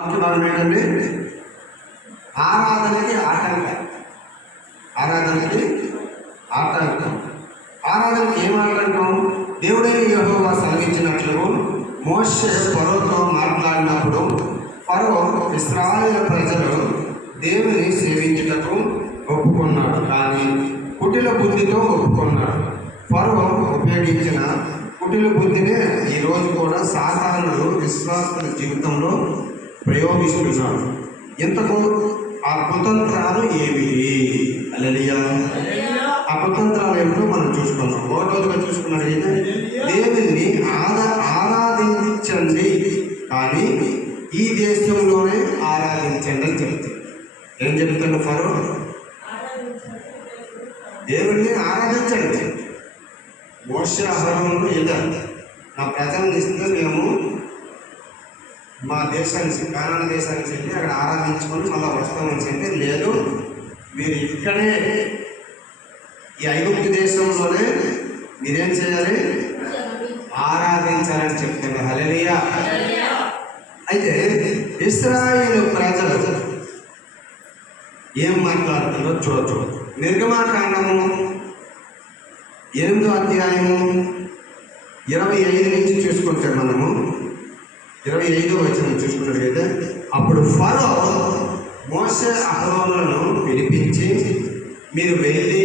భాగం ఏంటంటే ఆరాధనకి ఆటంకం. ఆరాధనకి ఆటంకం. ఆరాధనకి ఏం ఆటంకం? దేవుడైన యెహోవా సెలవిచ్చినట్లు మోషే ఫరోతో మాట్లాడినప్పుడు ఫరో ఇశ్రాయేలు ప్రజలు దేవుని సేవించుటకు ఒప్పుకున్నాడు, కానీ కుటిల బుద్ధితో ఒప్పుకున్నాడు. ఫరో ఉపయోగించిన కుటిల బుద్ధినే ఈరోజు కూడా సాతానుడు విశ్వాసుల జీవితంలో ప్రయోగిస్తున్నాడు. ఇంతకు ఆ కుతంత్రాలు ఏవి? హల్లెలూయా. ఆ కుతంత్రాలు ఏమిటో మనం చూసుకున్నాం. ఒకటోదిగా చూసుకున్నట్లయితే దేవుని ఆరాధించండి, కానీ ఈ దేశంలోనే ఆరాధించండి అని చెప్తాడు. ఏం చెప్తాడు ఫరో? దేవుణ్ణి ఆరాధించండి. మోషే అహరోనులు వెళ్ళారు, నా ప్రజలను ఇస్తే మేము మా దేశానికి కానాను దేశానికి వెళ్ళి అక్కడ ఆరాధించుకొని మళ్ళీ వస్తామని చెప్పి, లేదు మీరు ఇక్కడే ఈ ఐగుప్తు దేశంలోనే మీరేం చేయాలి? ఆరాధించాలని చెప్తున్నారు. హల్లెలూయా. అయితే ఇశ్రాయేలు ప్రజలు ఏం మాట్లాడుతుందో చూడొచ్చు. నిర్గమాకాండము 8వ అధ్యాయము 25 నుంచి చూసుకుంటే మనము 25వ వచనం చూసుకున్నట్లయితే, అప్పుడు ఫరో మోషే అహరోనులను పిలిపించి, మీరు వెళ్ళి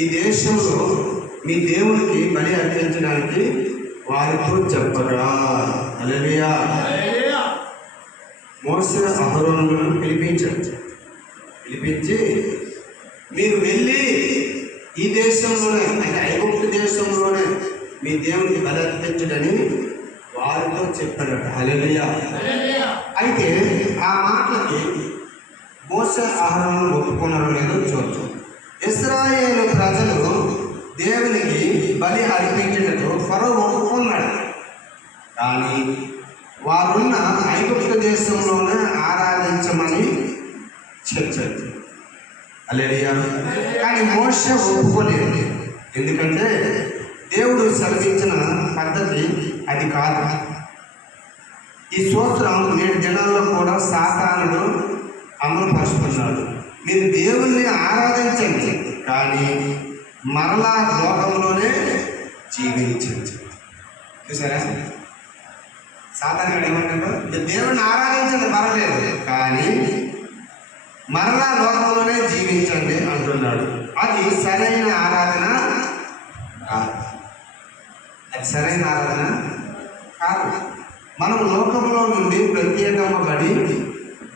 ఈ దేశంలో మీ దేవునికి బలి అర్పించడానికి వారితో చెప్పగా. హల్లెలూయా. మోషే అహరోనులను పిలిపించి మీరు వెళ్ళి ఈ దేశంలోనే, అంటే ఐగుప్తు దేశంలోనే మీ దేవునికి బలి అర్పించడని వారితో చెప్పారట. హల్లెలూయా. అయితే ఆ మాటలకి మోషే అహరోనులు ఒప్పుకున్నారో లేదో చూడొచ్చు. ఇశ్రాయేలు ప్రజలు దేవునికి బలి అర్పించేటట్టు ఫరో ఒప్పుకున్నాడు, కానీ వారున్న ఐగుప్తు దేశంలోనే ఆరాధించమని చెప్పారు. హల్లెలూయా. కానీ మోషే ఒప్పుకోలేదు. ఎందుకంటే దేవుడు సెలవించిన పద్ధతి అది కాదు. ఈ సూత్రం నేటి దినాల్లో కూడా సాతానుడు అమలు పరుస్తున్నాడు. మీరు దేవుణ్ణి ఆరాధించండి, కానీ మరలా లోకంలోనే జీవించండి. చూసారా? సాతానుడు ఏమంటాడు? దేవుణ్ణి ఆరాధించండి పర్వాలేదు, కానీ మరలా లోకంలోనే జీవించండి అంటున్నాడు. అది సరైన ఆరాధన కాదు. అది సరైన ఆరాధన కాదు. మనం లోకంలో నుండి ప్రత్యేకమబడి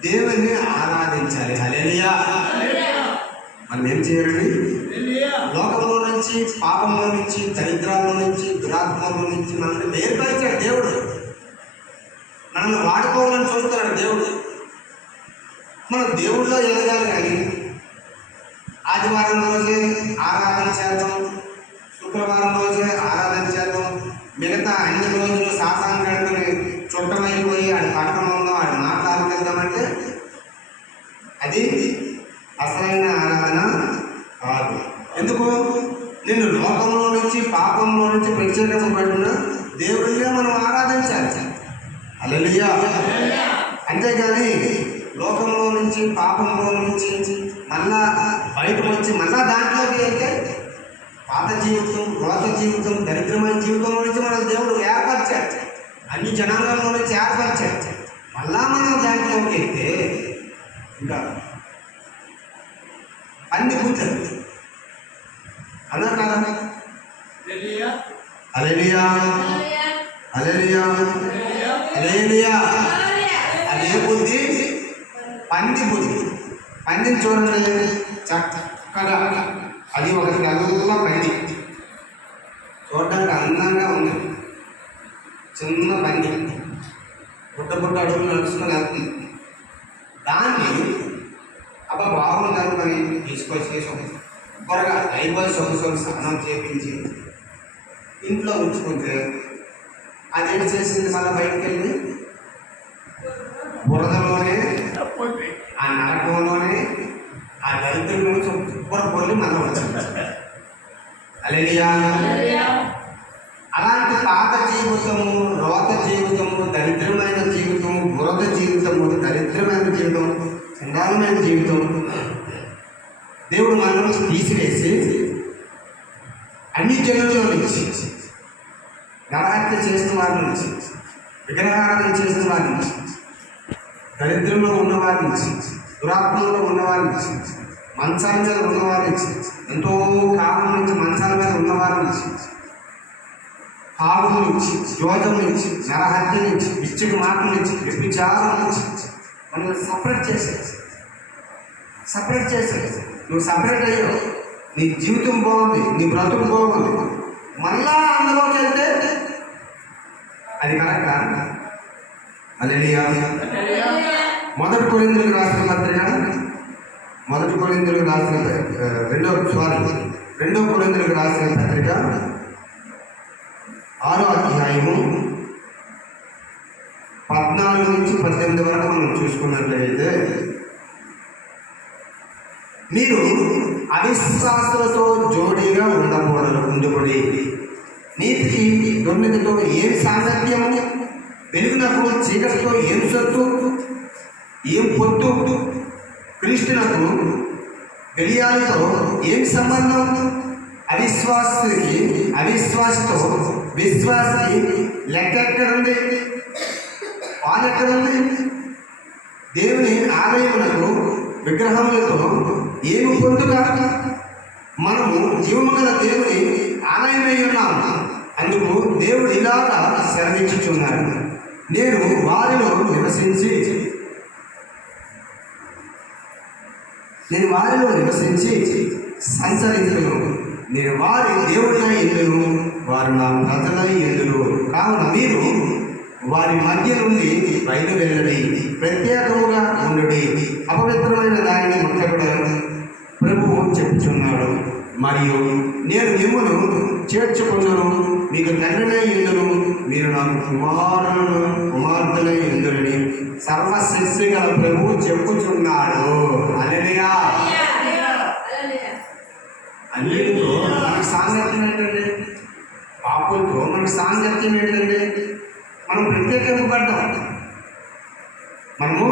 దేవుని ఆరాధించాలి. హల్లెలూయా. మనం ఏం చేయాలండి? లోకంలో నుంచి, పాపంలో నుంచి, దరిద్రాల్లో నుంచి, దురాత్మలో నుంచి మనల్ని వేర్పరిచాడు దేవుడు. మనల్ని వాడుకోవాలని చూస్తున్నాడు దేవుడు. మనం దేవుళ్ళో ఎదగాలి, కానీ ఆదివారం రోజే ఆరాధన చేద్దాం, శుక్రవారం రోజే ఆరాధన చేద్దాం, మిగతా అన్ని రోజులు సాతాను గడుపుని చుట్టమైపోయి ఆడి పట్టణంలో ఆడి మాట్లాడుతుందామంటే అది అసలైన ఆరాధన కాదు. ఎందుకు? నిన్ను లోకంలో నుంచి, పాపంలో నుంచి ప్రత్యేకపడిన దేవుడిగా మనం ఆరాధించాలి. హల్లెలూయా. అంతేగాని లోకంలో నుంచి, పాపంలో నుంచి మళ్ళా బయటకు వచ్చి మళ్ళా దాంట్లోకి అయితే పాత జీవితం, రోత జీవితం, దరిద్రమైన జీవితంలో నుంచి మన దేవుడు ఏర్పరిచాడు, అన్ని జనాంగాల్లో నుంచి ఏర్పరిచాడు. మళ్ళా మనం దాంట్లోకి వెళ్తే ఇంకా అన్ని కూర్చోండి అన్నా కదా? హల్లెలూయా. హల్లెలూయా. హల్లెలూయా. అదే బుద్ధి పంది బుద్ధి. పందిని చూడండి, చక్కగా అది ఒక తెల్ల పంది, చూడడానికి అందంగా ఉంది. చిన్న పంది బుట్ట అడుగులు నడుచుకొని వెళ్తుంది. దాన్ని అబ్బా బాగుంది అనుకొని తీసుకొచ్చి త్వరగా అయిపోయి సొగసు స్నానం చేయించి ఇంట్లో ఉంచుకుంటే అదేం చేసింది? మళ్ళీ బయటకు వెళ్ళి బురదలోనే, ఆ నరకంలోనే, ఆ దరిద్రంలో శుభ్ర పొల్లి మళ్ళీ వచ్చింది. హల్లెలూయా. అలాంటి పాత జీవితము, రోత జీవితము, దరిద్రమైన జీవితము, బురద జీవితము దరిద్రమైన జీవితం, చండాలమైన జీవితం దేవుడు మన నుంచి తీసివేసి అన్ని జనుల్లో నుంచి, నరహత్య చేసిన వారి నుంచి, విగ్రహారాధన చేసిన వారి నుంచి, దరిద్రంలో ఉన్నవారి నుంచి, దురాత్మలో ఉన్నవారి నుంచి, మంచాల మీద ఉన్నవారి నుంచి, ఎంతో కాలం నుంచి మంచాల మీద ఉన్నవారి నుంచి, తాగుడు నుంచి, యోజం నుంచి, నరహత్య నుంచి, ఇచ్చక మాటల నుంచి, వ్యభిచారం నుంచి మనల్ని సపరేట్ చేసేది. నువ్వు సపరేట్ అయ్యావు, నీ జీవితం బాగుంది, నీ బ్రతుకు బాగుంది. మళ్ళా అందులోకి వెళ్తే అది కరెక్టా? హల్లెలూయా. మొదటి కొరింథీయులకు రాసిన పత్రిక, రెండో కొరింథీయులకు రాసిన పత్రిక 6వ అధ్యాయము 14 నుంచి 18 వరకు మనం చూసుకున్నట్లయితే, మీరు అవిశ్వాసులతో జోడీగా ఉండబడి నీతికి దుర్నీతితో ఏం సాంగత్యము, వెలుగునకు చీకటితో ఏం సొత్తు, ఏం పొత్తు, క్రీస్తునకు బెలియాలతో ఏం సంబంధం, అవిశ్వాసితో విశ్వాసి లెక్క ఎక్కడుంది, వాళ్ళెక్కడుంది? దేవుని ఆలయములకు విగ్రహములతో ఏమి పొందుక? మనము జీవము గల దేవుని ఆలయమై ఉన్నాము. అందుకు దేవుడు ఇలాగా సెలవించుచున్నాడు, నేను వారిలో నివసించి సంచరించును, నేను వారి దేవుడినై ఎందును, వారు నా ప్రజలై ఎందును. కావున మీరు వారి మధ్య నుండి బయలు వెళ్ళడి, ప్రత్యేకముగా ఉండుడి, అపవిత్రమైన దానిని ముట్టకూడదు ప్రభువు చెప్పుచున్నాడు. మరియు నేను మిమ్మును చేర్చుకున్నాను, మీకు తండ్రినై ఎందును, మీరు నాకు కుమార్తెలై ఎందురని సర్వశక్తి గల ప్రభువు చెప్పుచున్నాడు. హల్లెలూయా. అన్నిటితో మనకు సాంగత్యం ఏంటండి? పాపులతో మనకు సాంగత్యం ఏంటండి? మనం ప్రత్యేకంగా పడ్డాం. మనము